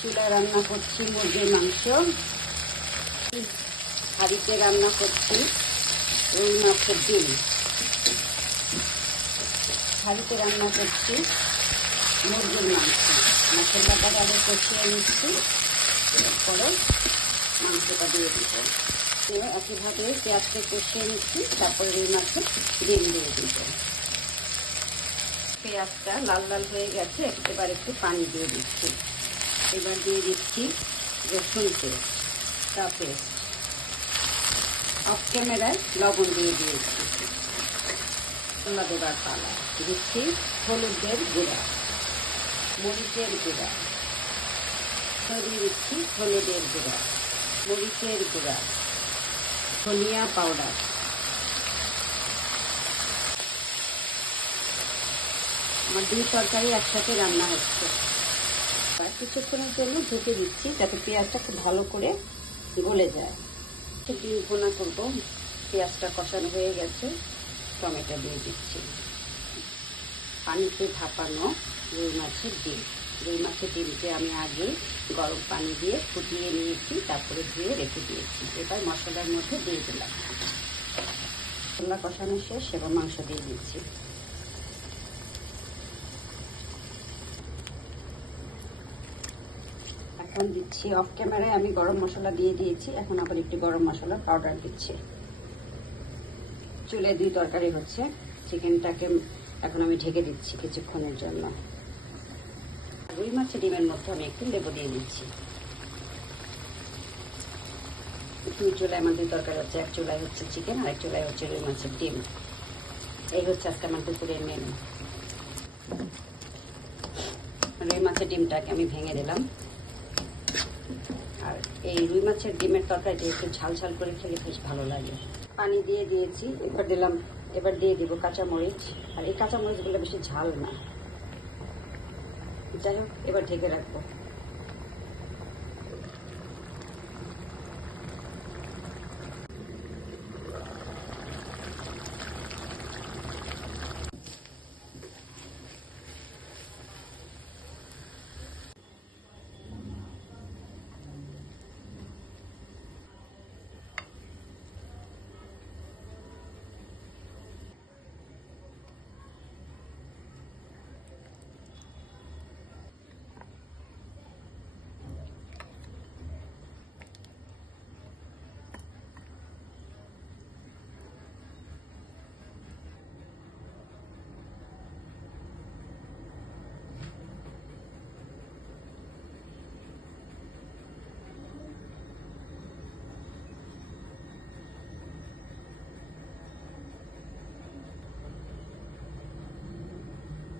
চুলায় রান্না করছি মুরগির মাংস, হাঁড়িতে রান্না করছি রুই মাছের ডিম, হাঁড়িতে রান্না করছি মুরগির মাংস। মশলাটা আগে কষিয়ে নিচ্ছি, এরপরে মাংসটা দিয়ে দিব। একইভাবে পেঁয়াজটা কষিয়ে নিচ্ছি, তারপরে রুই মাছের ডিম দিয়ে দিব। পেঁয়াজটা লাল লাল হয়ে গেছে, এবার একটু পানি দিয়ে দিচ্ছি। এবার দিয়ে দিচ্ছি রসুন পেস্ট, পেস্ট অফ ক্যামেরায় লবণ দিয়ে দিয়েছি। মশলা দেবার পালা, দিচ্ছি হলুদের গুঁড়া, মরিচের গুঁড়া, দিয়ে দিচ্ছি হলুদের গুঁড়া, মরিচের গুঁড়া, ধনিয়া পাউডার। আমার দুই তরকারি একসাথে রান্না হচ্ছে। কিছুক্ষণের জন্য ঢেকে দিচ্ছি যাতে পেঁয়াজটা খুব ভালো করে গলে যায়। ডিম ভুনা করবো, পেঁয়াজটা কষানো হয়ে গেছে, টমেটো দিয়ে দিচ্ছি। পানিতে ভাপানো রুই মাছের ডিম, রুই মাছের ডিমকে আমি আগে গরম পানি দিয়ে ফুটিয়ে নিয়েছি, তারপরে ধুয়ে রেখে দিয়েছি। এবার মশলার মধ্যে দিয়ে দিলাম। মশলা কষানো শেষ, এবার মাংস দিয়ে দিচ্ছি। এখন দিচ্ছি অফ ক্যামেরায় আমি গরম মশলা দিয়ে দিয়েছি, এখন আবার একটু গরম মশলা পাউডার দিচ্ছি। চুলে দুই তরকারি হচ্ছে, চিকেনটাকে এখন আমি ঢেকে দিচ্ছি কিছুক্ষণের জন্য। রুই মাছের ডিমের মধ্যে আমি একটু লেবু দিয়ে দিচ্ছি। দুই চুলায় আমার দুই তরকারি হচ্ছে, এক চুলায় হচ্ছে চিকেন আর এক চুলায় হচ্ছে রুই মাছের ডিম। এই হচ্ছে আজকে আমার দুপুরের মেনু। রুই মাছের ডিমটাকে আমি ভেঙে দিলাম। আর এই রুই মাছের ডিমের তরকারিটা একটু ঝাল ঝাল করে খেলে বেশ ভালো লাগে। পানি দিয়ে দিয়েছি, এবার দিয়ে দিব কাঁচামরিচ। আর এই কাঁচামরিচগুলো বেশি ঝাল না। যাই হোক, এবার ঢেকে রাখবো।